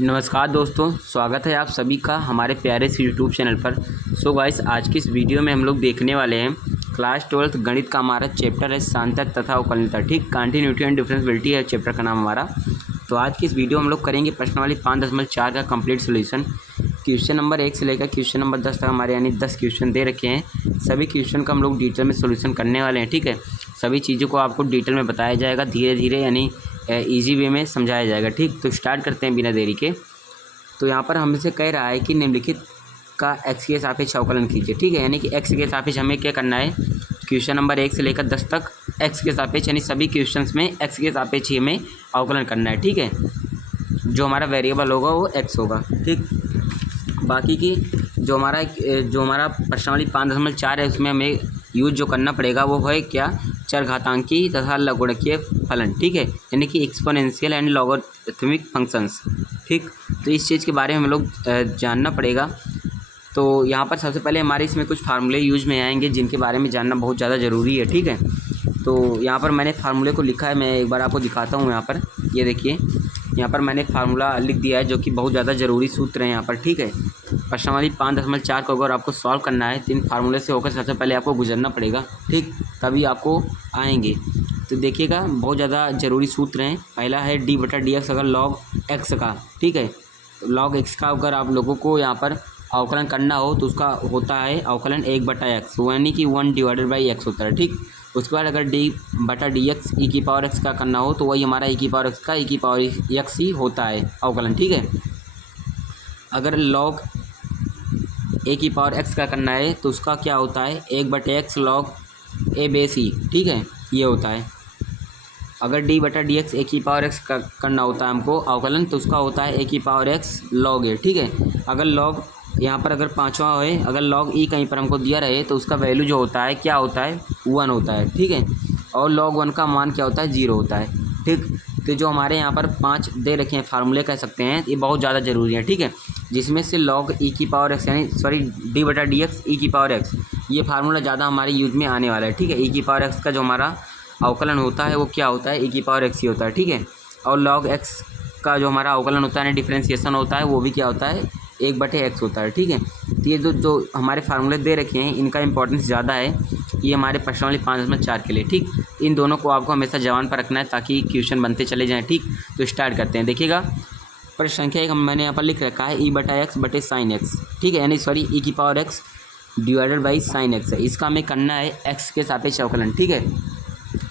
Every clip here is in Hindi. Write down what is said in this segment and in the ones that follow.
नमस्कार दोस्तों, स्वागत है आप सभी का हमारे प्यारे से यूट्यूब चैनल पर। सो गाइस, आज की इस वीडियो में हम लोग देखने वाले हैं क्लास 12th गणित का हमारा चैप्टर है सांतक तथा अवकलनीयता। ठीक, कंटिन्यूटी एंड डिफरेंशिएबिलिटी है चैप्टर का नाम हमारा। तो आज की इस वीडियो हम लोग करेंगे प्रश्नावली 5.4 का कंप्लीट सोल्यूशन। क्वेश्चन नंबर 1 से लेकर क्वेश्चन नंबर 10 तक हमारे यानी 10 क्वेश्चन दे रखे हैं। सभी क्वेश्चन का हम लोग डिटेल में सोल्यूशन करने वाले हैं। ठीक है, सभी चीज़ों को आपको डिटेल में बताया जाएगा, धीरे धीरे यानी ईजी वे में समझाया जाएगा। ठीक, तो स्टार्ट करते हैं बिना देरी के। तो यहाँ पर हमसे कह रहा है कि निम्नलिखित का एक्स के सापेक्ष अवकलन कीजिए। ठीक है, यानी कि एक्स के सापेक्ष हमें क्या करना है, क्वेश्चन नंबर 1 से लेकर 10 तक एक्स के सापेक्ष यानी सभी क्वेश्चंस में एक्स के सापेक्ष ही हमें अवकलन करना है। ठीक है, जो हमारा वेरिएबल होगा वो एक्स होगा। ठीक, बाकी की जो हमारा प्रश्नावली 5.4 है उसमें हमें यूज जो करना पड़ेगा वो है क्या, चरघातांकी तथा लघुगणकीय फलन। ठीक है, यानी कि एक्सपोनेंशियल एंड लॉगरिथमिक फंक्शंस। ठीक, तो इस चीज़ के बारे में हम लोग जानना पड़ेगा। तो यहाँ पर सबसे पहले हमारे इसमें कुछ फार्मूले यूज में आएंगे जिनके बारे में जानना बहुत ज़्यादा ज़रूरी है। ठीक है, तो यहाँ पर मैंने फार्मूले को लिखा है, मैं एक बार आपको दिखाता हूँ। यहाँ पर ये देखिए, यहाँ पर मैंने फार्मूला लिख दिया है जो कि बहुत ज़्यादा ज़रूरी सूत्र है यहाँ पर। ठीक है, प्रश्नावली 5.4 को अगर आपको सॉल्व करना है तो इन फार्मूले से होकर सबसे पहले आपको गुजरना पड़ेगा। ठीक, तभी आपको आएंगे। तो देखिएगा, बहुत ज़्यादा ज़रूरी सूत्र हैं। पहला है d/dx अगर log x का। ठीक है, तो log x का अगर आप लोगों को यहाँ पर अवकलन करना हो तो उसका होता है अवकलन 1/x, यानी कि 1/x होता है। ठीक, उसके बाद अगर d/dx e⁻x का करना हो तो वही हमारा e⁻x का e⁻x ही होता है अवकलन। ठीक है, अगर log a⁻x का करना है तो उसका क्या होता है 1/x log a/c। ठीक है, ये होता है। अगर d/dx a⁻x का करना होता है हमको अवकलन तो उसका होता है a⁻x log a। ठीक है, अगर log यहाँ पर अगर पाँचवा है, अगर log e कहीं पर हमको दिया रहे तो उसका वैल्यू जो होता है क्या होता है 1 होता है। ठीक है, और log 1 का मान क्या होता है 0 होता है। ठीक, तो जो हमारे यहाँ पर 5 दे रखे हैं फार्मूले कह सकते हैं, ये बहुत ज़्यादा ज़रूरी है। ठीक है, जिसमें से log e⁻x यानी d/dx e⁻x ये फार्मूला ज़्यादा हमारे यूज में आने वाला है। ठीक है, e⁻x का जो हमारा अवकलन होता है वो क्या होता है e⁻x ही होता है। ठीक है, और log x का जो हमारा अवकलन होता है ना डिफ्रेंसिएशन होता है वो भी क्या होता है 1/x होता है। ठीक है, तो ये जो हमारे फार्मूले दे रखे हैं इनका इंपॉर्टेंस ज़्यादा है, ये हमारे प्रश्नावली 5.4 के लिए। ठीक, इन दोनों को आपको हमेशा जवान पर रखना है ताकि क्वेश्चन बनते चले जाएँ। ठीक, तो स्टार्ट करते हैं। देखिएगा, प्रश्न संख्या 1 मैंने यहाँ पर लिख रखा है e/x/sin x। ठीक है, यानी e⁻x /sin x है। इसका हमें करना है x के सापेक्ष अवकलन। ठीक है,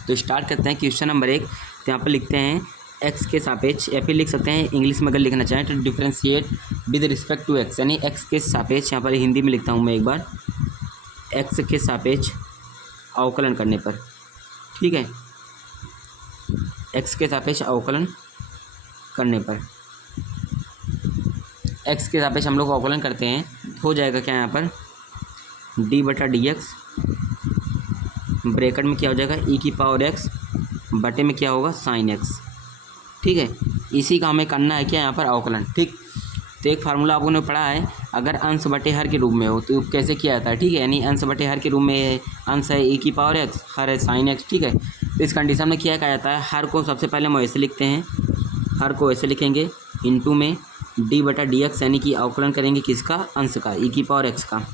तो स्टार्ट करते हैं क्वेश्चन नंबर 1। तो यहाँ पर लिखते हैं x के सापेक्ष, या फिर लिख सकते हैं इंग्लिश में अगर लिखना चाहें तो differentiate with respect to x, यानी x के सापेक्ष, यहाँ पर हिंदी में लिखता हूँ मैं एक बार, x के सापेक्ष अवकलन करने पर। ठीक है, x के सापेक्ष अवकलन करने पर, x के सापेक्ष हम लोग अवकलन करते हैं, हो जाएगा क्या यहाँ पर d/dx ब्रैकेट में क्या हो जाएगा e⁻x बटे में क्या होगा sin x। ठीक है, इसी का हमें करना है क्या यहाँ पर अवकलन। ठीक, तो एक फार्मूला आपको ने पढ़ा है, अगर अंश बटे हर के रूप में हो तो कैसे किया जाता है। ठीक है, यानी अंश बटे हर के रूप में है, अंश है e⁻x, हर है sin x। ठीक है, तो इस कंडीशन में क्या कहा जाता है, हर को सबसे पहले हम ऐसे लिखते हैं, हर को ऐसे लिखेंगे इंटू में d/dx यानी कि अवकलन करेंगे किसका, अंश का e⁻x का,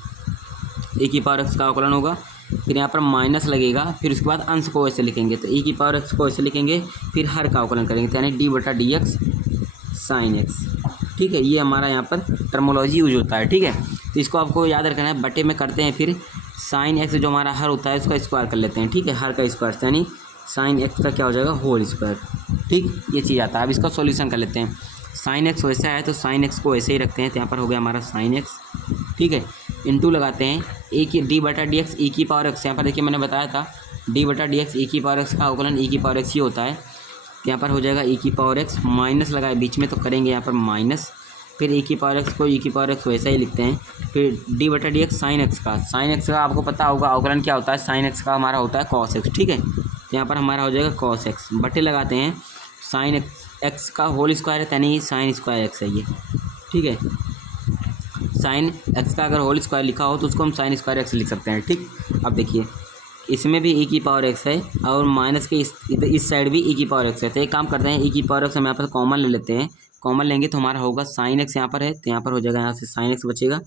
e⁻x का अवकलन होगा। फिर यहाँ पर माइनस लगेगा, फिर उसके बाद अंश को ऐसे लिखेंगे तो e⁻x को ऐसे लिखेंगे, फिर हर का अवकलन करेंगे तो यानी d/dx sin x। ठीक है, ये हमारा यहाँ पर टर्मोलॉजी यूज होता है। ठीक है, तो इसको आपको याद रखना है, बटे में करते हैं, फिर sin x जो हमारा हर होता है उसका स्क्वायर कर लेते हैं। ठीक है, हर का स्क्वायर यानी sin x का क्या हो जाएगा होल स्क्वायर। ठीक, ये चीज़ आता है। अब इसका सॉल्यूशन कर लेते हैं। sin x वैसा है तो sin x को ऐसे ही रखते हैं, तो यहाँ पर हो गया हमारा sin x। ठीक है, इंटू लगाते हैं d/dx e⁻x, यहाँ पर देखिए मैंने बताया था d/dx e⁻x का अवकलन e⁻x ही होता है। यहाँ पर हो जाएगा e⁻x, माइनस लगाए बीच में तो करेंगे यहाँ पर माइनस, फिर e⁻x को e⁻x वैसा ही लिखते हैं, फिर d/dx sin x का आपको पता होगा अवकलन क्या होता है, sin x का हमारा होता है cos x। ठीक है, तो यहाँ पर हमारा हो जाएगा cos x बटे लगाते हैं sin x का होल स्क्वायर है यानी sin स्क्वायर x है ये। ठीक है, sin x का अगर होल स्क्वायर लिखा हो तो उसको हम sin स्क्वायर x लिख सकते हैं। ठीक, अब देखिए इसमें भी e⁻x है और माइनस के इस साइड भी e⁻x है, तो एक काम करते हैं e⁻x हम यहाँ पर कॉमन ले लेते हैं, कॉमन लेंगे तो हमारा होगा साइन एक्स, यहाँ पर है तो यहाँ पर हो जाएगा, यहाँ से साइन एक्स बचेगा,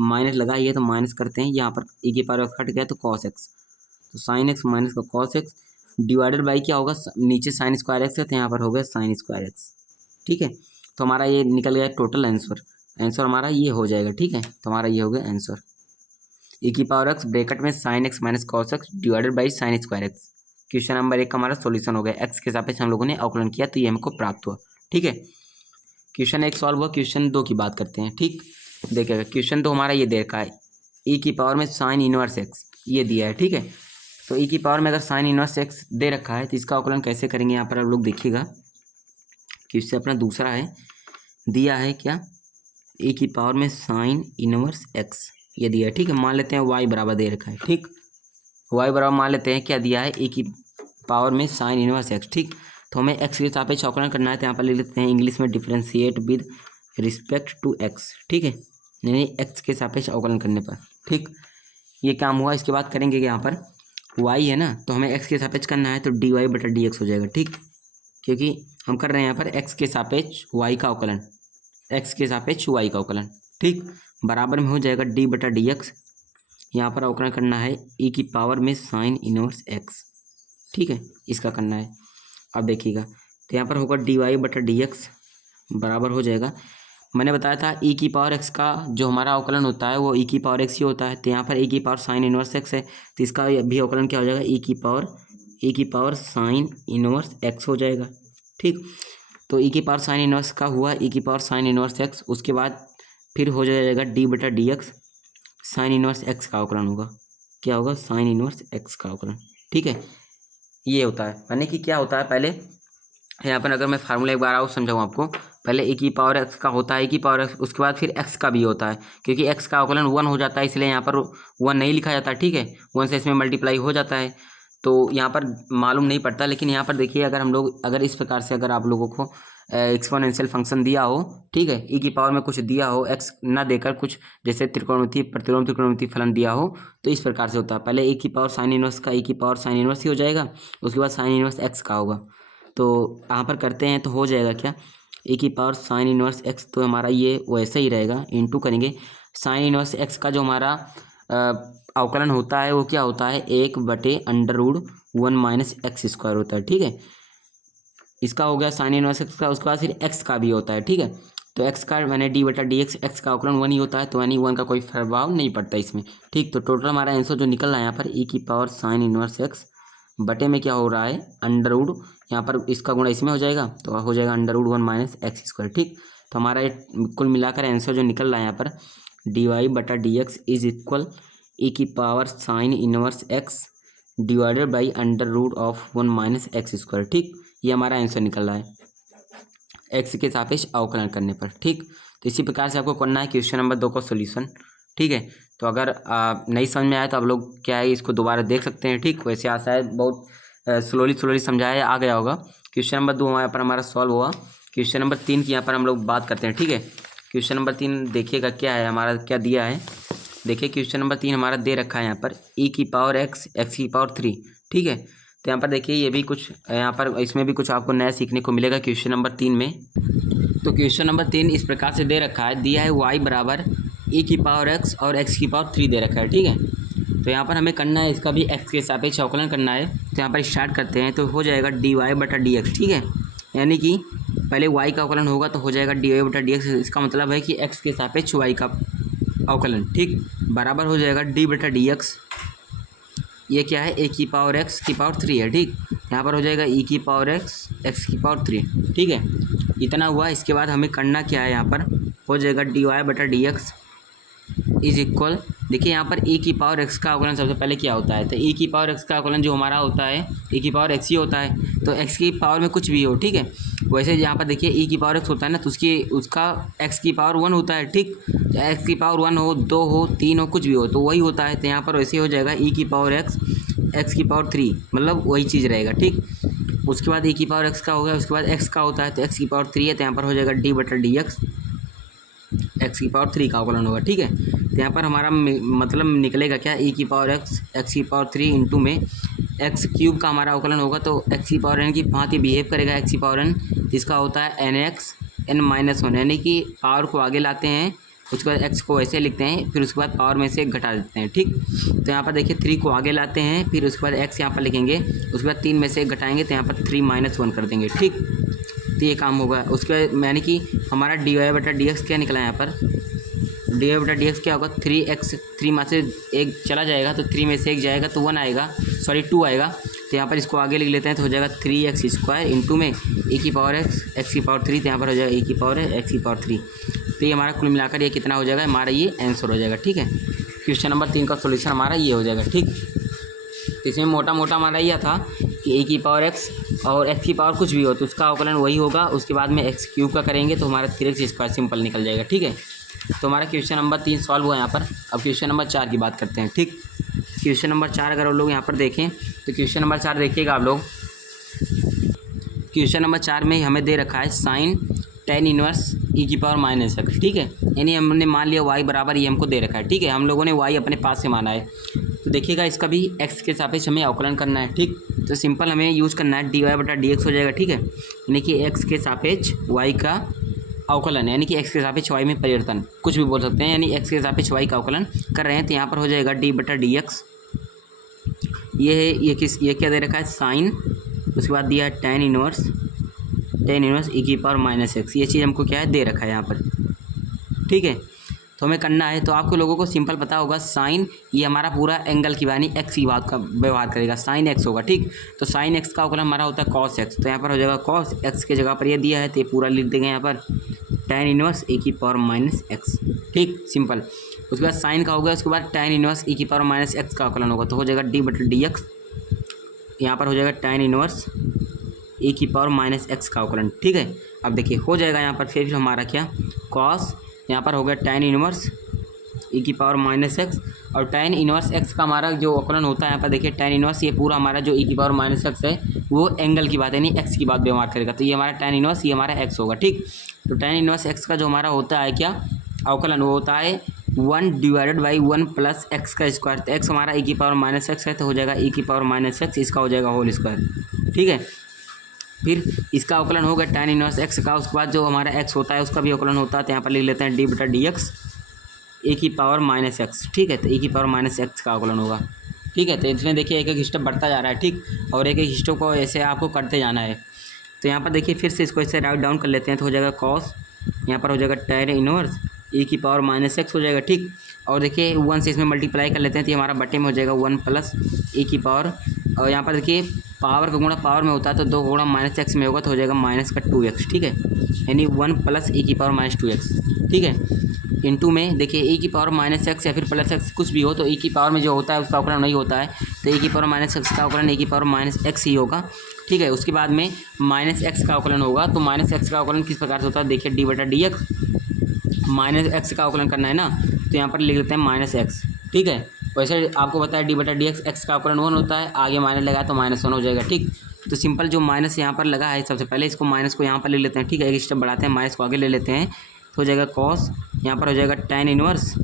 माइनस लगाइए तो माइनस करते हैं, यहाँ पर e की पावर एक्स हट गया तो कॉस एक्स, तो साइन एक्स माइनस का कॉस एक्स डिवाइडेड बाई क्या होगा, नीचे साइन स्क्वायर एक्स है तो यहाँ पर हो गया साइन स्क्वायर एक्स। ठीक है, तो हमारा ये निकल गया टोटल आंसर, आंसर हमारा ये हो जाएगा। ठीक है, तो हमारा ये हो गया आंसर, e की पावर एक्स ब्रैकेट में sine x minus cos x divided by sine square x. Question number 1 का हमारा सॉल्यूशन हो गया, एक्स के सापेक्ष हम लोगों ने अवकलन किया तो ये हमको प्राप्त हुआ। ठीक है, क्वेश्चन 1 सॉल्व हुआ। क्वेश्चन 2 की बात करते हैं। ठीक, देखिएगा क्वेश्चन 2 हमारा ये दे रखा है, e की पावर में साइन इनवर्स एक्स ये दिया है। ठीक है, तो e की पावर में अगर साइन इनवर्स एक्स दे रखा है तो इसका अवकलन कैसे करेंगे, यहाँ पर आप लोग देखिएगा। क्वेश्चन अपना दूसरा है, दिया है क्या, e की पावर में साइन इनवर्स एक्स ये दिया है। ठीक है, मान लेते हैं y बराबर दे रखा है। ठीक, y बराबर मान लेते हैं क्या दिया है, e की पावर में साइन इनवर्स एक्स। ठीक, तो हमें x के सापेक्ष अवकलन करना है तो यहाँ पर लिख लेते हैं इंग्लिश में differentiate with respect to x। ठीक है, यानी x के सापेक्ष अवकलन करने पर। ठीक, ये काम हुआ। इसके बाद करेंगे यहाँ पर y है ना, तो हमें x के सापेक्ष करना है तो dy बटा dx हो जाएगा। ठीक, क्योंकि हम कर रहे हैं यहाँ पर x के सापेक्ष y का अवकलन, x के सापेक्ष y का अवकलन। ठीक, बराबर में हो जाएगा d बटा dx, यहाँ पर अवकलन करना है e की पावर में साइन इनवर्स x। ठीक है, इसका करना है। अब देखिएगा तो यहाँ पर होगा dy बटा dx बराबर हो जाएगा, मैंने बताया था e की पावर x का जो हमारा अवकलन होता है वो e की पावर x ही होता है, तो यहाँ पर e की पावर साइन इनवर्स x है तो इसका भी अवकलन क्या हो जाएगा, e की पावर साइन इनवर्स x हो जाएगा। ठीक, तो e की पावर साइन इनवर्स का हुआ e की पावर साइन इनवर्स x, उसके बाद फिर हो जाएगा d बटा dx साइन इनवर्स x का अवकलन होगा, क्या होगा, साइन इनवर्स x का अवकलन। ठीक है, ये होता है, यानी कि क्या होता है, पहले यहाँ पर अगर मैं फार्मूला एक बार और समझाऊँ आपको, पहले e की पावर x का होता है e की पावर x, उसके बाद फिर x का भी होता है, क्योंकि x का अवकलन 1 हो जाता है इसलिए यहाँ पर 1 नहीं लिखा जाता। ठीक है, 1 से इसमें मल्टीप्लाई हो जाता है तो यहाँ पर मालूम नहीं पड़ता, लेकिन यहाँ पर देखिए अगर हम लोग अगर इस प्रकार से अगर आप लोगों को एक्सपोनेंशियल फंक्शन दिया हो, ठीक है, e की पावर में कुछ दिया हो x ना देकर कुछ जैसे त्रिकोणमितीय प्रतिलोम त्रिकोणमितीय फलन दिया हो तो इस प्रकार से होता है, पहले e की पावर साइन इनवर्स का e की पावर साइन इनवर्स ही हो जाएगा, उसके बाद साइन इनवर्स x का होगा। तो यहाँ पर करते हैं तो हो जाएगा क्या, e की पावर साइन इनवर्स x, तो हमारा ये वैसे ही रहेगा, इनटू करेंगे साइन इनवर्स x का जो हमारा अवकलन होता है वो क्या होता है, 1/√1 माइनस एक्स स्क्वायर होता है। ठीक है, इसका हो गया साइन इनवर्स एक्स का, उसके बाद फिर एक्स का भी होता है। ठीक है, तो एक्स का मैंने d बटा डी एक्स, एक्स का अवकलन 1 ही होता है तो यानी 1 का कोई प्रभाव नहीं पड़ता इसमें। ठीक, तो टोटल हमारा आंसर जो निकल रहा है यहाँ पर e की पावर साइन इनवर्स एक्स बटे में क्या हो रहा है, अंडर रूट, यहाँ पर इसका गुणा इसमें हो जाएगा तो हो जाएगा अंडर√1 माइनस एक्स स्क्वायर। ठीक, तो हमारा ये कुल मिलाकर आंसर जो निकल रहा है यहाँ पर dy बटा D X is equal e की power sine inverse X divided by अंडर√1 माइनस एक्स स्क्वायर। ठीक, ये हमारा आंसर निकल रहा है एक्स के सापेक्ष अवकलन करने पर। ठीक, तो इसी प्रकार से आपको करना है क्वेश्चन नंबर 2 का सोल्यूशन। ठीक है, तो अगर नहीं समझ में आया तो आप लोग क्या है इसको दोबारा देख सकते हैं। ठीक, वैसे आशा है बहुत स्लोली समझाया आ गया होगा। क्वेश्चन नंबर 2 यहाँ पर हमारा सॉल्व हुआ। क्वेश्चन नंबर 3 की यहाँ पर हम लोग बात करते हैं। ठीक है, क्वेश्चन नंबर 3 देखिएगा क्या है हमारा, क्या दिया है देखिए। क्वेश्चन नंबर 3 हमारा दे रखा है यहाँ पर e की पावर x, x की पावर 3। ठीक है, तो यहाँ पर देखिए ये भी कुछ यहाँ पर इसमें भी कुछ आपको नया सीखने को मिलेगा क्वेश्चन नंबर 3 में। तो क्वेश्चन नंबर 3 इस प्रकार से दे रखा है, दिया है y बराबर e की पावर x और x की पावर 3 दे रखा है। ठीक है, तो यहाँ पर हमें करना है इसका भी x के सापेक्ष अवकलन करना है। तो यहाँ पर स्टार्ट करते हैं तो हो जाएगा dy बटा dx। ठीक है, यानी कि पहले y का अवकलन होगा तो हो जाएगा dy बटा dx, इसका मतलब है कि x के सापेक्ष y का अवकलन। ठीक, बराबर हो जाएगा d बटा dx, ये क्या है a की पावर x की पावर 3 है। ठीक, यहाँ पर हो जाएगा e की पावर x की पावर 3। ठीक है, इतना हुआ। इसके बाद हमें करना क्या है, यहाँ पर हो जाएगा dy बटा dx इज इक्वल, देखिए यहाँ पर e की पावर x का अवकलन सबसे पहले क्या होता है, तो e की पावर x का अवकलन जो हमारा होता है e की पावर x ही होता है, तो x की पावर में कुछ भी हो। ठीक है, वैसे यहाँ पर देखिए e की पावर x होता है ना, तो उसका x की पावर 1 होता है। ठीक, तो x की पावर 1 हो, 2 हो, 3 हो, कुछ भी हो तो वही होता है। तो यहाँ पर वैसे हो जाएगा e की पावर x की पावर 3, मतलब वही चीज़ रहेगा। ठीक, उसके बाद e की पावर x का हो गया, उसके बाद x का होता है तो x की पावर 3 है, तो यहाँ पर हो जाएगा d बटा dx x की पावर 3 का अवकलन होगा। ठीक है, तो यहाँ पर हमारा मतलब निकलेगा क्या, e की पावर x की पावर 3 इंटू में x क्यूब का हमारा अवकलन होगा, तो x की पावर n की भांति बिहेव करेगा x की पावर n, जिसका होता है nx n-1, यानी कि पावर को आगे लाते हैं, उसके बाद x को ऐसे लिखते हैं, फिर उसके बाद पावर में से घटा देते हैं। ठीक, तो यहाँ पर देखिए 3 को आगे लाते हैं, फिर उसके बाद x यहाँ पर लिखेंगे, उसके बाद 3 में से घटाएंगे तो यहाँ पर 3-1 कर देंगे। ठीक, तो ये काम होगा। उसके बाद यानी कि हमारा dy/dx क्या निकला यहाँ पर, dy/dx क्या होगा, 3x, 3 में से 1 चला जाएगा तो 3 में से 1 जाएगा तो 1 आएगा, सॉरी 2 आएगा। तो यहाँ पर इसको आगे लिख लेते हैं तो हो जाएगा 3x² इंटू में e⁻x⁻3, तो यहाँ पर हो जाएगा e⁻x⁻3। तो ये हमारा कुल मिलाकर ये कितना हो जाएगा, हमारा ये आंसर हो जाएगा। ठीक है, क्वेश्चन नंबर 3 का सोल्यूशन हमारा ये हो जाएगा। ठीक, तो इसमें मोटा मोटा हमारा यह था कि e⁻x और x⁻, कुछ भी हो तो उसका अवकलन वही होगा, उसके बाद में x³ का करेंगे तो हमारा 3x² सिंपल निकल जाएगा। ठीक है, तो हमारा क्वेश्चन नंबर 3 सॉल्व हुआ यहाँ पर। अब क्वेश्चन नंबर 4 की बात करते हैं। ठीक, क्वेश्चन नंबर 4 अगर आप लोग यहाँ पर देखें तो क्वेश्चन नंबर 4 देखिएगा आप लोग। क्वेश्चन नंबर 4 में हमें दे रखा है sin tan इनवर्स e⁻x। ठीक है, यानी हमने मान लिया y बराबर ये हमको दे रखा है। ठीक है, हम लोगों ने y अपने पास से माना है, तो देखिएगा इसका भी x के सापेक्ष हमें अवकलन करना है। ठीक, तो सिंपल हमें यूज़ करना है dy/dx हो जाएगा। ठीक है, यानी कि x के सापेक्ष y का अवकलन, यानी कि x के सापेक्ष y में परिवर्तन, कुछ भी बोल सकते हैं, यानी x के सापेक्ष y का अवकलन कर रहे हैं। तो यहाँ पर हो जाएगा d/dx, ये है ये क्या दे रखा है, साइन, उसके बाद दिया है tan इनवर्स e⁻x। ये चीज़ हमको क्या है दे रखा है यहाँ पर। ठीक है, तो हमें करना है, तो आपको लोगों को सिंपल पता होगा साइन, ये हमारा पूरा एंगल की यानी x की बात का व्यवहार करेगा, साइन x होगा। ठीक, तो साइन x का अवकलन हमारा होता है cos x, तो यहाँ पर हो जाएगा cos x के जगह पर ये दिया है तो ये पूरा लिख देंगे यहाँ पर tan इनवर्स e⁻x। ठीक, सिंपल। उसके बाद साइन का हो गया, उसके बाद tan इनवर्स e⁻x का अवकलन होगा तो हो जाएगा d/dx, यहाँ पर हो जाएगा tan इनवर्स e⁻x का अवकलन। ठीक है, अब देखिए हो जाएगा यहाँ पर फिर हमारा क्या, cos, यहाँ पर हो गया tan इनवर्स e⁻x, और tan इनवर्स x का हमारा जो अवकलन होता है यहाँ पर देखिए tan इनवर्स, ये पूरा हमारा जो e⁻x है वो एंगल की बात है, यानी x की बात व्यवहार करेगा, तो ये हमारा tan इनवर्स, ये हमारा x होगा। ठीक, तो tan इनवर्स x का जो हमारा होता है क्या अवकलन, वो होता है 1/1 प्लस x का स्क्वायर, तो x हमारा e⁻x है तो हो जाएगा e⁻x, इसका हो जाएगा होल स्क्वायर। ठीक है, फिर इसका अवकलन होगा tan इनवर्स x का, उसके बाद जो हमारा x होता है उसका भी अवकलन होता है, तो यहाँ पर लिख लेते हैं d/dx e⁻x। ठीक है, तो e⁻x का अवकलन होगा। ठीक है, तो इसमें देखिए एक एक स्टेप बढ़ता जा रहा है। ठीक, और एक एक स्टेप को ऐसे आपको करते जाना है। तो यहाँ पर देखिए फिर से इसको ऐसे राइट डाउन कर लेते हैं तो हो जाएगा cos, यहाँ पर हो जाएगा tan इनवर्स e⁻x हो जाएगा। ठीक, और देखिए 1 से इसमें मल्टीप्लाई कर लेते हैं तो हमारा बटे में हो जाएगा 1 प्लस e⁻, और यहाँ पर देखिए पावर का गुणा पावर में होता है तो 2 गुणा -x में होगा तो हो जाएगा -2x। ठीक है, यानी 1 प्लस e⁻2x। ठीक है, इंटू में देखिए e⁻x या फिर प्लस x कुछ भी हो तो e में जो होता है उसका अवकलन नहीं होता है, तो e⁻x का अवकलन e⁻x ही होगा। ठीक है, उसके बाद में -x का अवकलन होगा, तो -x का अवकलन किस प्रकार से होता है, देखिए d/dx, -x का अवकलन करना है ना, तो यहाँ पर लिख लेते हैं -x। ठीक है, वैसे आपको पता है d/dx x का अवकलन 1 होता है, आगे माइनस लगा तो -1 हो जाएगा। ठीक, तो सिंपल जो माइनस यहाँ पर लगा है सबसे पहले इसको माइनस को यहाँ पर ले लेते हैं। ठीक है, एक स्टेप बढ़ाते हैं, माइनस को आगे ले लेते हैं तो हो जाएगा cos, यहाँ पर हो जाएगा tan इनवर्स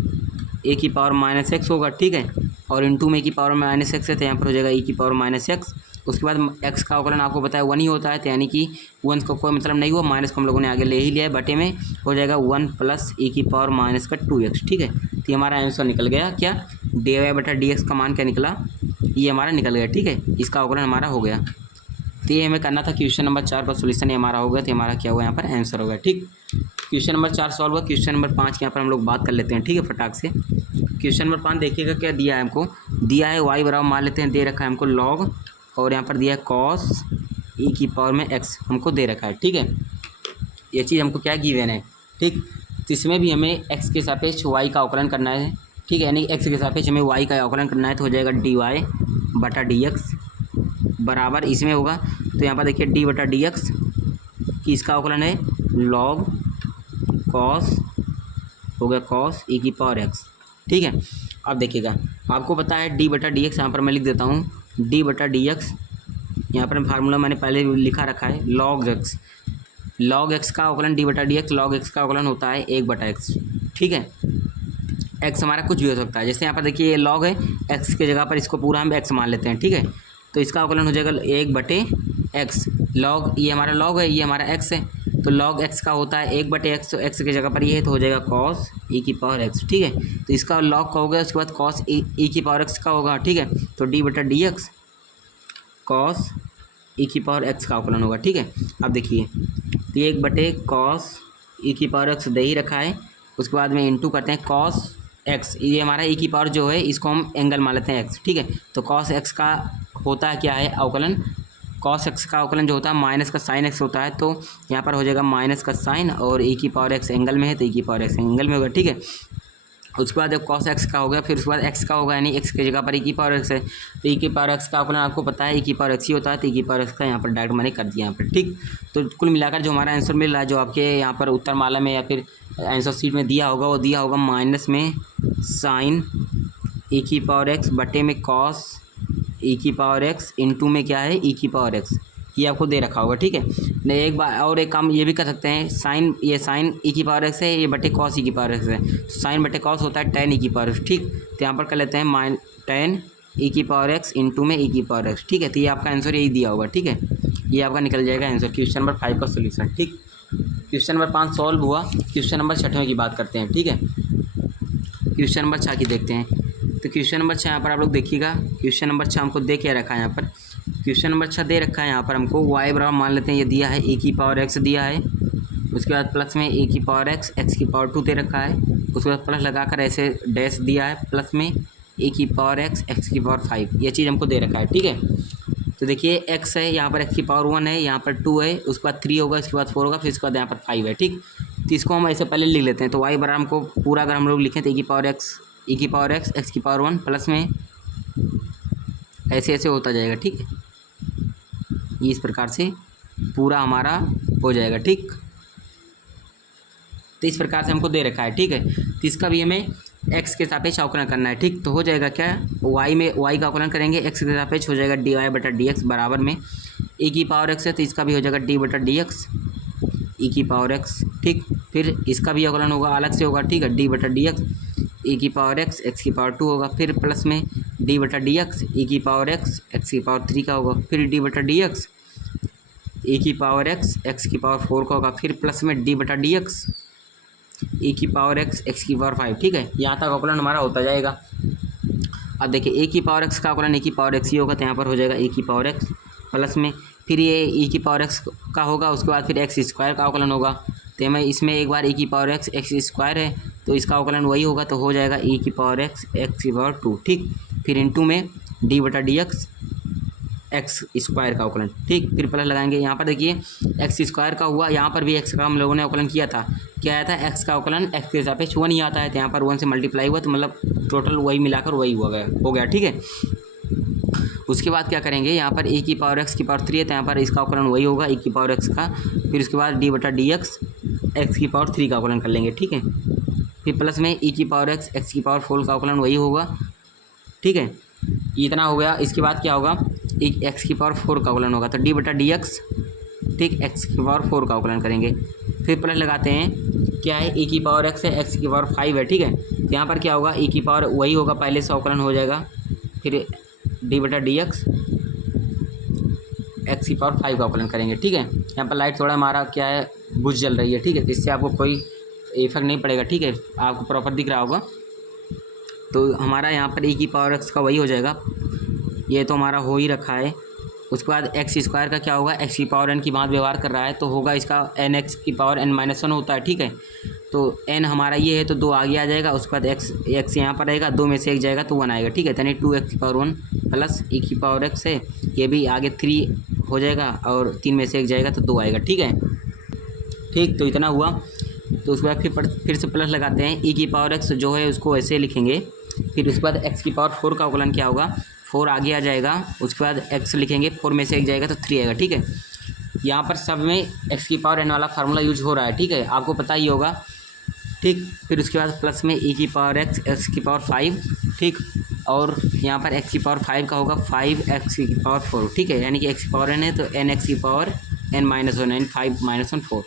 e⁻x होगा। ठीक है, और इंटू में e⁻x है तो यहाँ पर हो जाएगा e⁻x। उसके बाद x का अवकलन आपको पता है 1 ही होता है, तो यानी कि 1 का कोई मतलब नहीं हुआ, माइनस को हम लोगों ने आगे ले ही लिया है, बटे में हो जाएगा 1 प्लस e⁻2x। ठीक है, तो ये हमारा आंसर निकल गया क्या, dy/dx का मान क्या निकला, ये हमारा निकल गया। ठीक है, इसका अवकलन हमारा हो गया। तो ये हमें करना था क्वेश्चन नंबर 4 का सोल्यूशन, ये हमारा हो गया, तो हमारा क्या हुआ यहाँ पर आंसर हो गया। ठीक, क्वेश्चन नंबर 4 सॉल्व हुआ। क्वेश्चन नंबर 5 के यहाँ पर हम लोग बात कर लेते हैं। ठीक है, फटाक से क्वेश्चन नंबर 5 देखिएगा क्या दिया है हमको, दिया है y बराबर मान लेते हैं, दे रखा है हमको log, और यहाँ पर दिया है cos e⁻x हमको दे रखा है। ठीक है, ये चीज़ हमको क्या गिवन है। ठीक, तो इसमें भी हमें x के सापेक्ष y का अवकलन करना है। ठीक है, यानी x के सापेक्ष हमें y का अवकलन करना है तो हो जाएगा dy/dx बराबर इसमें होगा, तो यहाँ पर देखिए d/dx कि इसका अवकलन है log cos, हो गया cos e⁻x। ठीक है, अब देखिएगा आपको पता है d/dx, यहाँ पर मैं लिख देता हूँ d/dx, यहाँ पर फार्मूला मैंने पहले लिखा रखा है log x का अवकलन d/dx, log x का अवकलन होता है 1/x। ठीक है, x हमारा कुछ भी हो सकता है, जैसे यहाँ पर देखिए ये log है, x के जगह पर इसको पूरा हम x मान लेते हैं। ठीक है, तो इसका अवकलन हो जाएगा 1/x, log ये हमारा log है, ये हमारा x है, तो log x का होता है 1/x, तो x की जगह पर ये है तो हो जाएगा cos e की पावर x, ठीक है। तो इसका log का हो गया, उसके बाद cos e की पावर x का होगा, ठीक है। तो d/dx cos e की पावर x का अवकलन होगा, ठीक है। अब देखिए तो ये 1/cos e की पावर x दे ही रखा है, उसके बाद में इंटू करते हैं cos x, ये हमारा e की पावर जो है इसको हम एंगल मान लेते हैं x, ठीक है। तो cos x का होता है क्या है अवकलन, cos x का अवकलन जो होता है माइनस का साइन x होता है, तो यहाँ पर हो जाएगा माइनस का साइन और e की पावर x एंगल में है तो e की पावर x एंगल में होगा, ठीक है। उसके बाद जब cos x का हो गया, फिर उसके बाद x का होगा, यानी x की जगह पर e की पावर x है, तो e की पावर x का अवकलन आपको पता है e की पावर x ही होता है, तो e की पावर x का यहाँ पर डायरेक्ट मैंने कर दिया यहाँ पर, ठीक। तो कुल मिलाकर जो हमारा आंसर मिल रहा है, जो आपके यहाँ पर उत्तर माला में या फिर आंसर शीट में दिया होगा, वो दिया होगा माइनस में साइन e की पावर x बटे में cos e की पावर x इंटू में क्या है e की पावर x, ये आपको दे रखा होगा, ठीक है। नहीं एक बार और एक काम ये भी कर सकते हैं, साइन, ये साइन e की पावर x है, ये बटे cos e की पावर x है, तो साइन बटे cos होता है tan e की पावर x, ठीक। तो यहाँ पर कर लेते हैं tan e की पावर x इंटू में e की पावर x, ठीक है। तो ये आपका आंसर यही दिया होगा, ठीक है। ये आपका निकल जाएगा आंसर क्वेश्चन नंबर 5 का सोल्यूशन, ठीक। क्वेश्चन नंबर 5 सॉल्व हुआ। क्वेश्चन नंबर 6 की बात करते हैं, ठीक है। क्वेश्चन नंबर 6 की देखते हैं। तो क्वेश्चन नंबर 6 यहाँ पर आप लोग देखिएगा, क्वेश्चन नंबर 6 हमको दे क्या रखा है यहाँ पर, क्वेश्चन नंबर 6 दे रखा है यहाँ पर हमको y बराबर मान लेते हैं, ये दिया है e की पावर x दिया है, उसके बाद प्लस में e की पावर x की पावर 2 दे रखा है, उसके बाद प्लस लगाकर ऐसे डैश दिया है, प्लस में e की पावर x की पावर 5, ये चीज़ हमको दे रखा है, ठीक है। तो देखिए x है, यहाँ पर x की पावर 1 है, यहाँ पर 2 है, उसके बाद 3 होगा, इसके बाद 4 होगा, फिर इसके बाद यहाँ पर 5 है, ठीक। तो इसको हम ऐसे पहले लिख लेते हैं। तो y बराबर हमको पूरा अगर हम लोग लिखें तो e की पावर x की पावर 1 प्लस में ऐसे ऐसे होता जाएगा, ठीक है। इस प्रकार से पूरा हमारा हो जाएगा, ठीक। तो इस प्रकार से हमको दे रखा है, ठीक है। तो इसका भी हमें x के सापेक्ष अवकलन करना है, ठीक। तो हो जाएगा क्या, y का अवकलन करेंगे x के सापेक्ष, हो जाएगा dy/dx बराबर में e की पावर x है, तो इसका भी हो जाएगा d/dx e की पावर x, ठीक। फिर इसका भी अवकलन होगा, अलग से होगा, ठीक है, d/dx e की पावर x की पावर 2 होगा, फिर प्लस में d/dx e की पावर x की पावर 3 का होगा, फिर d/dx e की पावर x की पावर 4 का होगा, फिर प्लस में d/dx e की पावर x की पावर 5, ठीक है। यहाँ तक अवकलन हमारा होता जाएगा। अब देखिए a की पावर x का अवकलन e की पावर x ही होगा, तो यहाँ पर हो जाएगा e की पावर x प्लस में फिर ये e की पावर x का होगा, उसके बाद फिर x स्क्वायर का अवकलन होगा, तो मैं इसमें एक बार e की पावर x स्क्वायर है तो इसका अवकलन वही होगा, तो हो जाएगा e की पावर x की पावर 2, ठीक। फिर इंटू में d/dx x स्क्वायर का अवकलन, ठीक। फिर प्लस लगाएंगे, यहाँ पर देखिए x स्क्वायर का हुआ, यहाँ पर भी x का हम लोगों ने अवकलन किया था, क्या आया था, x का अवकलन x के सापेक्ष 1 ही आता है, तो यहाँ पर 1 से मल्टीप्लाई हुआ, तो मतलब टोटल वही मिलाकर वही हो गया, ठीक है। उसके बाद क्या करेंगे, यहाँ पर e की पावर x की पावर 3 है, तो यहाँ पर इसका अवकलन वही होगा e की पावर x का, फिर उसके बाद d/dx x की पावर 3 का अवकलन कर लेंगे, ठीक है। फिर प्लस में e की पावर x की पावर 4 का अवकलन वही होगा, ठीक है। इतना हो गया। इसके बाद क्या होगा, x की पावर 4 का अवकलन होगा, तो d/dx, ठीक, x की पावर 4 का अवकलन करेंगे। फिर प्लस लगाते हैं, क्या है, e की पावर x है, x की पावर 5 है, ठीक है। तो यहाँ पर क्या होगा, e की पावर वही होगा, पहले से अवकलन हो जाएगा, फिर d/dx x की पावर 5 का अवकलन करेंगे, ठीक है। यहाँ पर लाइट थोड़ा हमारा क्या है बुझ जल रही है, ठीक है, तो इससे आपको कोई इफेक्ट नहीं पड़ेगा, ठीक है, आपको प्रॉपर दिख रहा होगा। तो हमारा यहाँ पर e की पावर x का वही हो जाएगा, ये तो हमारा हो ही रखा है। उसके बाद एक्स स्क्वायर का क्या होगा, एक्स की पावर एन की बात व्यवहार कर रहा है, तो होगा इसका एन एक्स की पावर एन माइनस 1 होता है, ठीक है। तो एन हमारा ये है तो 2 आगे आ जाएगा, उसके बाद एक्स यहाँ पर रहेगा, 2 में से 1 जाएगा तो 1 आएगा, ठीक है। यानी 2x की पावर 1 प्लस e की पावर x है, ये भी आगे 3 हो जाएगा और 3 में से 1 जाएगा तो 2 आएगा, ठीक है, ठीक। तो इतना हुआ। तो उसके बाद फिर से प्लस लगाते हैं, e की पावर x जो है उसको ऐसे लिखेंगे, फिर उसके बाद x की पावर 4 का अवकलन क्या होगा, 4 आगे आ जाएगा, उसके बाद x लिखेंगे, 4 में से 1 जाएगा तो 3 आएगा, ठीक है। यहाँ पर सब में x की पावर n वाला फार्मूला यूज हो रहा है, ठीक है, आपको पता ही होगा, ठीक। फिर उसके बाद प्लस में e की पावर x की पावर 5, ठीक, और यहाँ पर x की पावर 5 का होगा 5x की पावर 4, ठीक है, यानी कि x की पावर n है तो n x की power n minus 1 n 5 minus 1 4,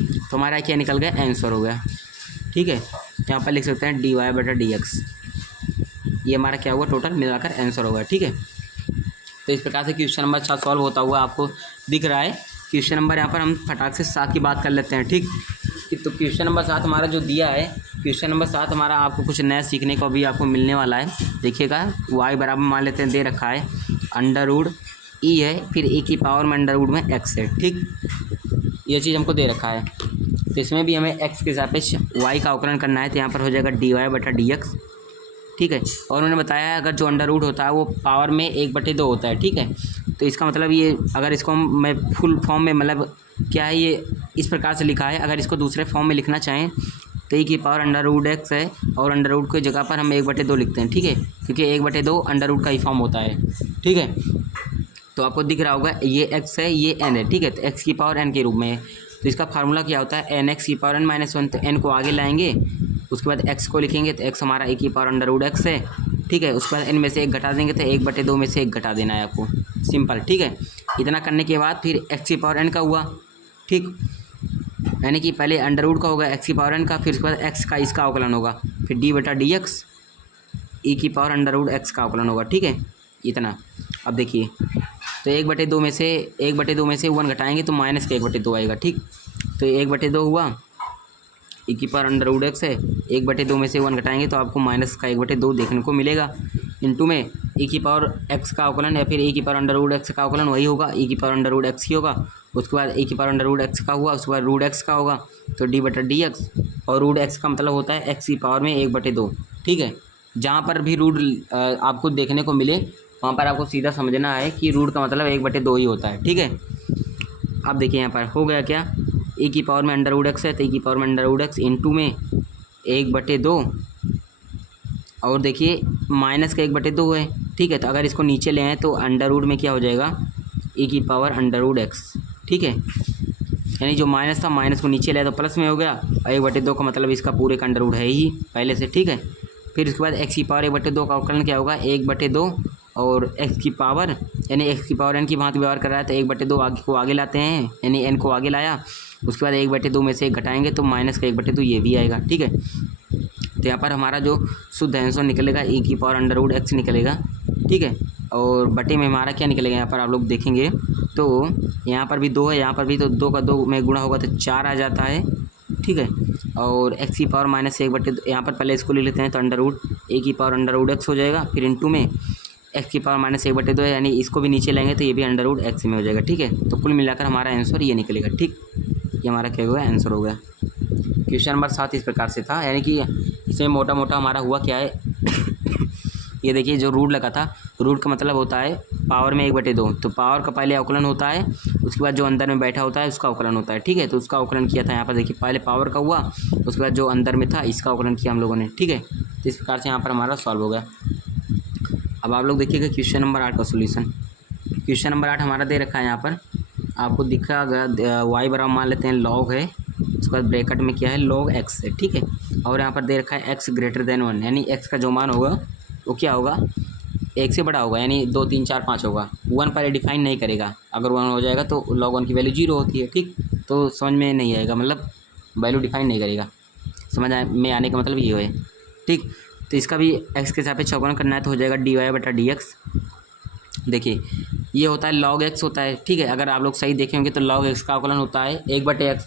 तो हमारा क्या निकल गया, आंसर हो गया, ठीक है। यहाँ पर लिख सकते हैं dy/dx, ये हमारा क्या हुआ, टोटल मिलाकर आंसर होगा, ठीक है। तो इस प्रकार से क्वेश्चन नंबर 6 सॉल्व होता हुआ आपको दिख रहा है। क्वेश्चन नंबर यहाँ पर हम फटाक से 7 की बात कर लेते हैं। ठीक, तो क्वेश्चन नंबर 7 हमारा जो दिया है, क्वेश्चन नंबर 7 हमारा आपको कुछ नया सीखने को भी आपको मिलने वाला है। देखिएगा, y बराबर मान लेते हैं, दे रखा है अंडर रूट ई है, फिर ए की पावर में अंडर रूट में x है। ठीक, ये चीज़ हमको दे रखा है, तो इसमें भी हमें x के सापेक्ष y का अवकलन करना है, तो यहाँ पर हो जाएगा dy/dx। ठीक है, और उन्होंने बताया अगर जो अंडर रूट होता है वो पावर में 1/2 होता है। ठीक है, तो इसका मतलब ये, अगर इसको मैं फुल फॉर्म में, मतलब क्या है, ये इस प्रकार से लिखा है। अगर इसको दूसरे फॉर्म में लिखना चाहें तो e की पावर अंडर रूट x है, और अंडर रूट की जगह पर हम 1/2 लिखते हैं। ठीक है, क्योंकि 1/2 अंडर रूट का ही फॉर्म होता है। ठीक है, तो आपको दिख रहा होगा ये x है, ये n है। ठीक है, तो x की पावर n के रूप में है, तो इसका फार्मूला क्या होता है, n x की पावर n-1। तो n को आगे लाएंगे, उसके बाद x को लिखेंगे, तो x हमारा e की पावर अंडर रूट x है। ठीक है, उसके बाद n में से 1 घटा देंगे, तो 1/2 में से 1 घटा देना है आपको, सिंपल। ठीक है, इतना करने के बाद फिर x की पावर n का हुआ। ठीक, यानी कि पहले अंडर रूट का होगा x की पावर n का, फिर उसके बाद x का इसका अवकलन होगा, फिर d/dx e की पावर अंडर रूट x का अवकलन होगा। ठीक है, इतना। अब देखिए, तो 1/2 में से 1 घटाएंगे तो माइनस का 1/2 आएगा। ठीक, तो 1/2 हुआ, e की पावर अंडर रूट x है, 1/2 में से 1 घटाएंगे तो आपको माइनस का 1/2 देखने को मिलेगा। इंटू में e की पावर x का अवकलन या फिर e की पावर अंडर रूट x का अवकलन वही होगा, e की पावर अंडर रूट x ही होगा। उसके बाद e की पावर अंडर रूट x का हुआ, उसके बाद रूट x का होगा, तो d/dx, और रूट x का मतलब होता है x की पावर में 1/2। ठीक है, जहाँ पर भी रूट आपको देखने को मिले वहाँ पर आपको सीधा समझना है कि रूट का मतलब 1/2 ही होता है। ठीक है, अब देखिए यहाँ पर हो गया क्या, e की पावर में अंडर रूट x है, तो e की पावर में अंडर रूट x इंटू में 1/2, और देखिए माइनस का 1/2 है। ठीक है, तो अगर इसको नीचे ले आए तो अंडर रूट में क्या हो जाएगा, e की पावर अंडर रूट x। ठीक है, यानी जो माइनस था, माइनस को नीचे ले आए तो प्लस में हो गया, और 1/2 का मतलब इसका पूरे का अंडर रूट है ही पहले से। ठीक है, फिर उसके बाद x की पावर 1/2 का अवकलन क्या होगा, 1/2, और x की पावर, यानी x की पावर n की भांति व्यवहार कर रहा है, तो 1/2 आगे को आगे लाते हैं, यानी n को आगे लाया, उसके बाद 1/2 में से 1 घटाएंगे तो माइनस का 1/2 ये भी आएगा। ठीक है, तो यहाँ पर हमारा जो शुद्ध आंसर निकलेगा e की पावर अंडर रूट x निकलेगा। ठीक है, और बटे में हमारा क्या निकलेगा, यहाँ पर आप लोग देखेंगे तो यहाँ पर भी 2 है, यहाँ पर भी, तो 2 का 2 में गुणा होगा तो 4 आ जाता है। ठीक है, और x की पावर माइनस 1/2, यहाँ पर पहले इसको ले लेते हैं, तो अंडर रूट ए की पावर अंडर रूट x हो जाएगा, फिर इंटू में x की पावर माइनस 1/2 है, यानी इसको भी नीचे लेंगे तो ये भी अंडर रूट x में हो जाएगा। ठीक है, तो कुल मिलाकर हमारा आंसर ये निकलेगा। ठीक, ये हमारा क्या हुआ, आंसर हो गया। क्वेश्चन नंबर 7 इस प्रकार से था, यानी कि इसमें मोटा मोटा हमारा हुआ क्या है ये देखिए, जो रूट लगा था, रूट का मतलब होता है पावर में 1/2, तो पावर का पहले अवकलन होता है, उसके बाद जो अंदर में बैठा होता है उसका अवकलन होता है। ठीक है, तो उसका अवकलन किया था यहाँ पर, देखिए पहले पावर का हुआ, उसके बाद जो अंदर में था इसका अवकलन किया हम लोगों ने। ठीक है, तो इस प्रकार से यहाँ पर हमारा सॉल्व हो गया। अब आप लोग देखिएगा क्वेश्चन नंबर 8 का सोल्यूशन। क्वेश्चन नंबर 8 हमारा दे रखा है, यहाँ पर आपको दिखा y बराबर मान लेते हैं log है, उसके बाद ब्रैकेट में क्या है, log x है। ठीक है, और यहाँ पर दे रखा है x > 1, यानी x का जो मान होगा वो क्या होगा, 1 से बड़ा होगा, यानी 2 3 4 5 होगा। 1 पहले डिफाइन नहीं करेगा, अगर 1 हो जाएगा तो log 1 की वैल्यू 0 होती है। ठीक, तो समझ में नहीं आएगा, मतलब वैल्यू डिफाइन नहीं करेगा, समझ में आने का मतलब ये है। ठीक, तो इसका भी x के सापेक्ष अवकलन करना है, तो हो जाएगा dy/dx। देखिए ये होता है log x होता है। ठीक है, अगर आप लोग सही देखे होंगे तो log x का अवकलन होता है 1/x।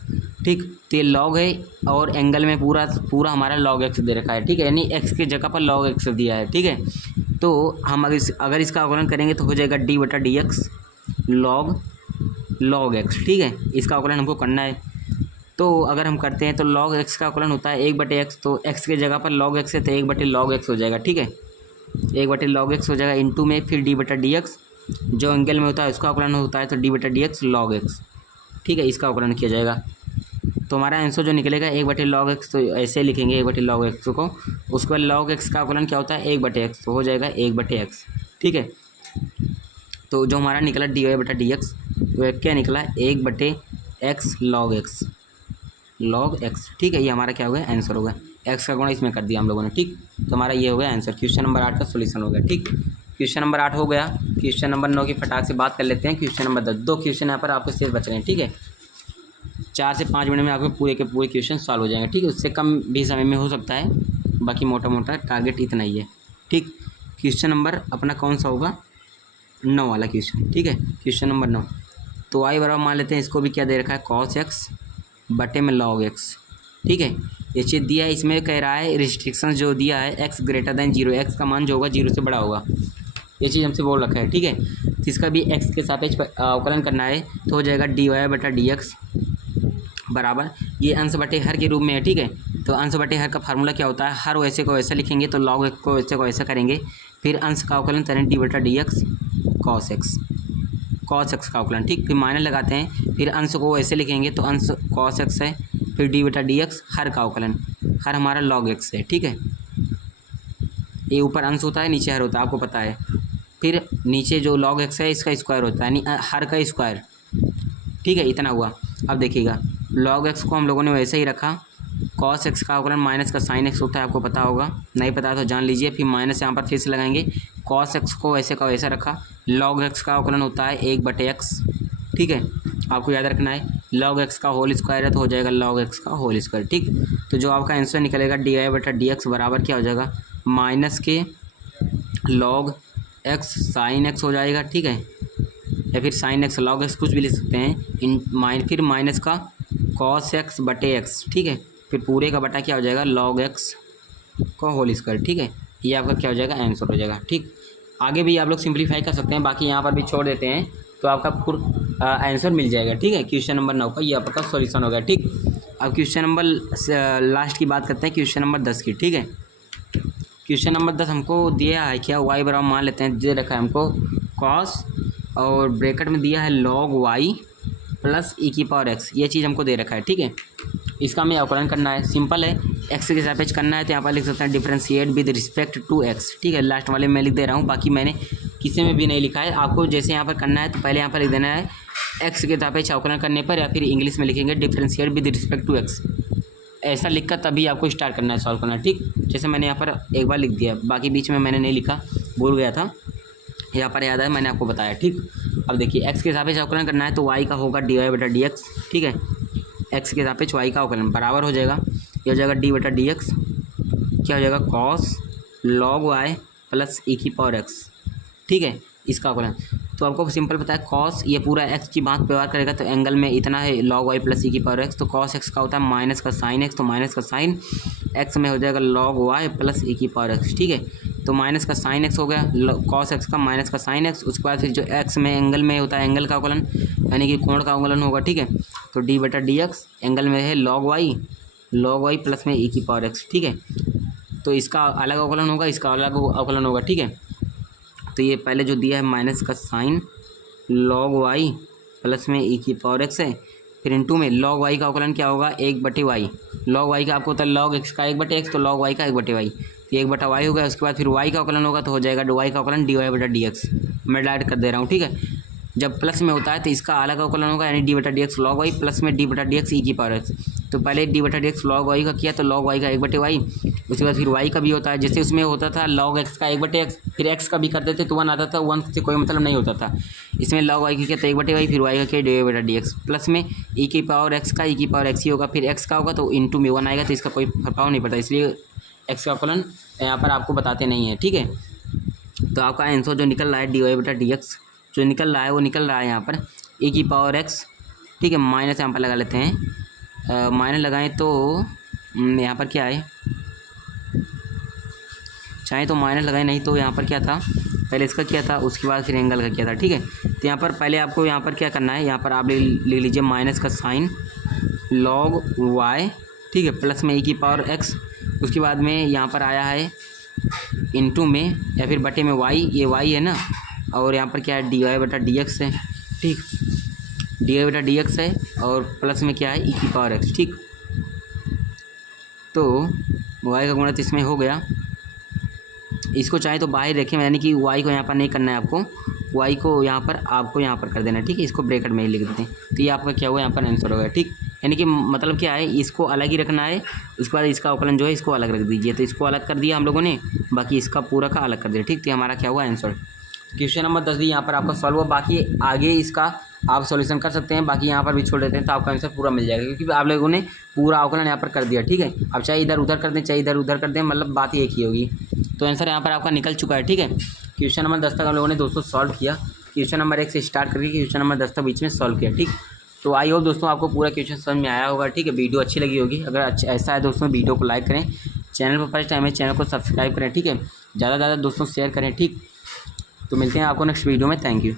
ठीक, तो ये log है, और एंगल में पूरा हमारा log x दे रखा है। ठीक है, यानी x की जगह पर log x दिया है। ठीक है, तो हम अगर इसका अवकलन करेंगे तो हो जाएगा d/dx log x। ठीक है, इसका अवकलन हमको करना है, तो अगर हम करते हैं तो log x का अवकलन होता है 1/x, तो x की जगह पर log x है तो 1/log x हो जाएगा। ठीक है, 1/log x हो जाएगा, इंटू में फिर d/dx, जो एंगल में होता है उसका अवकलन होता है, तो d/dx log x। ठीक है, इसका अवकलन किया जाएगा, तो हमारा आंसर जो निकलेगा 1/log x, तो ऐसे लिखेंगे 1/log x को, उसके बाद log x का अवकलन क्या होता है 1/x, तो हो जाएगा 1/x। ठीक है, तो जो हमारा निकला dy/dx वो क्या निकला, 1/x log x। ठीक है, ये हमारा क्या हो गया, आंसर हो गया, x का गुणा इसमें कर दिया हम लोगों ने। ठीक, तो हमारा ये हो गया आंसर, क्वेश्चन नंबर 8 का सोल्यूशन हो गया। ठीक, क्वेश्चन नंबर 8 हो गया। क्वेश्चन नंबर 9 की फटाक से बात कर लेते हैं। क्वेश्चन नंबर 10, 2 क्वेश्चन यहाँ पर आपको शेष बच रहे हैं। ठीक है, 4 से 5 मिनट में आपके पूरे के पूरे क्वेश्चन सॉल्व हो जाएंगे। ठीक है, उससे कम भी समय में हो सकता है, बाकी मोटा मोटा टारगेट इतना ही है। ठीक, क्वेश्चन नंबर अपना कौन सा होगा, 9 वाला क्वेश्चन। ठीक है, क्वेश्चन नंबर 9, तो y बराबर मान लेते हैं, इसको भी क्या दे रखा है cos x बटे में log x, ठीक है। ये चीज़ दिया है, इसमें कह रहा है रिस्ट्रिक्शन जो दिया है x ग्रेटर देन 0, x का मान जो होगा 0 से बड़ा होगा, ये चीज़ हमसे बोल रखा है, ठीक है। तो इसका भी x के सापेक्ष अवकलन करना है, तो हो जाएगा dy बटा dx बराबर, ये अंश बटे हर के रूप में है, ठीक है। तो अंश बटे हर का फार्मूला क्या होता है, हर वैसे को वैसा लिखेंगे तो log x को वैसे को वैसा करेंगे, फिर अंश का अवकलन करें डी बटा डी एक्स कॉस एक्स का अवकलन, ठीक। फिर माइनस लगाते हैं, फिर अंश को वैसे लिखेंगे तो अंश कॉस एक्स है, फिर डी बटा डी एक्स हर का अवकलन, हर हमारा log x है, ठीक है। ये ऊपर अंश होता है, नीचे हर होता है, आपको पता है। फिर नीचे जो log x है इसका स्क्वायर होता है, यानी हर का स्क्वायर, ठीक है। इतना हुआ। अब देखिएगा log x को हम लोगों ने वैसे ही रखा, cos x का अवकलन माइनस का sin x होता है, आपको पता होगा, नहीं पता तो जान लीजिए। फिर माइनस यहाँ पर फिर से लगाएंगे, cos x को वैसे का वैसा रखा, log x का अवकलन होता है 1/x, ठीक है। आपको याद रखना है log x का होल स्क्वायर है तो हो जाएगा log x का होल स्क्वायर, ठीक। तो जो आपका आंसर निकलेगा डी आई बटा डी एक्स बराबर क्या हो जाएगा, माइनस के log x sin x हो जाएगा, ठीक है, या फिर sin x log x कुछ भी लिख सकते हैं, फिर माइनस का cos x बटे x, ठीक है। फिर पूरे का बटा क्या हो जाएगा log x का होल स्क्वायर, ठीक है। ये आपका क्या हो जाएगा, आंसर हो जाएगा, ठीक। आगे भी आप लोग सिंप्लीफाई कर सकते हैं, बाकी यहाँ पर भी छोड़ देते हैं तो आपका पूरा आंसर मिल जाएगा, ठीक है। क्वेश्चन नंबर 9 का ये आपका सॉल्यूशन हो गया, ठीक। अब क्वेश्चन नंबर लास्ट की बात करते हैं, क्वेश्चन नंबर 10 की, ठीक है। क्वेश्चन नंबर 10 हमको दिया है क्या, y बराबर मान लेते हैं, दे रखा है हमको cos और ब्रैकेट में दिया है log y प्लस e की पावर x, ये चीज़ हमको दे रखा है, ठीक है। इसका हमें अवकलन करना है, सिंपल है, x के सापेक्ष करना है, तो यहाँ पर लिख सकते हैं differentiate with respect to x, ठीक है। लास्ट वाले में लिख दे रहा हूँ, बाकी मैंने किसी में भी नहीं लिखा है। आपको जैसे यहाँ पर करना है तो पहले यहाँ पर लिख देना है x के सापेक्ष अवकलन करने पर, या फिर इंग्लिश में लिखेंगे differentiate with respect to x, ऐसा लिखकर तभी आपको स्टार्ट करना है सॉल्व करना, ठीक। जैसे मैंने यहाँ पर एक बार लिख दिया, बाकी बीच में मैंने नहीं लिखा, भूल गया था, यहाँ पर याद है मैंने आपको बताया, ठीक। अब देखिए x के सापेक्ष अवकलन करना है तो y का होगा डी वाई बटा डी एक्स, ठीक है। x के सापेक्ष y का अवकलन बराबर हो जाएगा, ये हो जाएगा डी बटा डी एक्स, क्या हो जाएगा cos log y plus e की पावर x, ठीक है, इसका अवकलन। तो आपको सिंपल पता है cos, ये पूरा x की बात व्यवहार करेगा तो एंगल में इतना है log y प्लस e की पावर x, तो cos x का होता है माइनस का sin x, तो माइनस का sin x में हो जाएगा log y प्लस e की पावर x, ठीक है। तो माइनस का sin x हो गया, cos x का माइनस का sin x, उसके बाद फिर जो x में एंगल में होता है एंगल का अवकलन, यानी कि कोण का अवकलन होगा, ठीक है। तो डी बटा डी एक्स, एंगल में है log y प्लस में e की पावर x, ठीक है। तो इसका अलग अवकलन होगा, इसका अलग अवकलन होगा, ठीक है। तो ये पहले जो दिया है माइनस का साइन log y प्लस में e की पावर x है, फिर इनटू में log y का अवकलन क्या होगा, 1/y, log y का आपको होता है log x का 1/x, तो log y का 1/y, तो 1/y हो गया। उसके बाद फिर y का अवकलन होगा तो हो जाएगा y का अवकलन dy बटा डी एक्स, मैं डायरेक्ट कर दे रहा हूँ, ठीक है। जब प्लस में होता है तो इसका अलग अवकलन होगा, यानी डी बटा D x log y plus में डी बटा डी एक्स ई की पावर x। तो पहले डी बटा डी एक्स log y का किया तो log y का 1/y, उसके बाद फिर y का भी होता है, जैसे उसमें होता था log x का 1/x, फिर x का भी करते थे तो 1 आता था, 1 से कोई मतलब नहीं होता था। इसमें log y का किया तो 1/y, फिर y का किया डी बटा डी एक्स प्लस में e की पावर x का, e की पावर x ही होगा, फिर x का होगा तो इंटू में 1 आएगा, तो इसका कोई प्रभाव नहीं पड़ता, इसलिए x का अवकलन यहाँ पर आपको बताते नहीं है, ठीक है। तो आपका आंसर जो निकल रहा है डी वाई बटा डी एक्स जो निकल रहा है वो निकल रहा है यहाँ पर e की पावर x, ठीक है। माइनस यहाँ पर लगा लेते हैं, माइनस लगाएं तो यहाँ पर क्या है, चाहे तो माइनस लगाएं, नहीं तो यहाँ पर क्या था, पहले इसका किया था उसके बाद फिर एंगल का किया था, ठीक है। तो यहाँ पर पहले आपको यहाँ पर क्या करना है, यहाँ पर आप ले लीजिए माइनस का साइन log y, ठीक है, प्लस में e की पावर x, उसके बाद में यहाँ पर आया है इनटू में या फिर बटे में y, ये y है ना, और यहाँ पर क्या है डी वाई बटा डी एक्स है, ठीक, डी वाई बटा डी एक्स है, और प्लस में क्या है ई की पावर x, ठीक। तो y का गुणा इसमें हो गया, इसको चाहे तो बाहर रखें, यानी कि y को यहाँ पर नहीं करना है आपको, y को यहाँ पर आपको यहाँ पर कर देना है, ठीक है। इसको ब्रैकेट में ही लिख देते हैं, तो ये आपका क्या हुआ, यहाँ पर आंसर होगा, ठीक। यानी कि मतलब क्या है, इसको अलग ही रखना है, उसके बाद इसका अवकलन जो है इसको अलग रख दीजिए, तो इसको अलग कर दिया हम लोगों ने, बाकी इसका पूरा का अलग कर दिया, ठीक। तो हमारा क्या हुआ आंसर। क्वेश्चन नंबर 10 भी यहाँ पर आपका सॉल्व हुआ, बाकी आगे इसका आप सॉल्यूशन कर सकते हैं, बाकी यहाँ पर भी छोड़ देते हैं तो आपका आंसर पूरा मिल जाएगा, क्योंकि आप लोगों ने पूरा अवकलन यहाँ पर कर दिया, ठीक है। अब चाहे इधर उधर कर दें, चाहे इधर उधर कर दें, मतलब बात एक ही होगी। तो आंसर यहाँ पर आपका निकल चुका है, ठीक है। क्वेश्चन नंबर 10 तक हम लोगों ने दोस्तों सॉल्व किया। क्वेश्चन नंबर 1 से स्टार्ट करके क्वेश्चन नंबर 10 तक बीच में सॉल्व किया। ठीक, तो आई होप दोस्तों आपको पूरा क्वेश्चन समझ में आया होगा। ठीक है, वीडियो अच्छी लगी होगी। अगर ऐसा है दोस्तों, वीडियो को लाइक करें, चैनल पर फर्स्ट टाइम है चैनल को सब्सक्राइब करें। ठीक है, ज़्यादा से ज़्यादा दोस्तों शेयर करें। ठीक, तो मिलते हैं आपको नेक्स्ट वीडियो में। Thank you.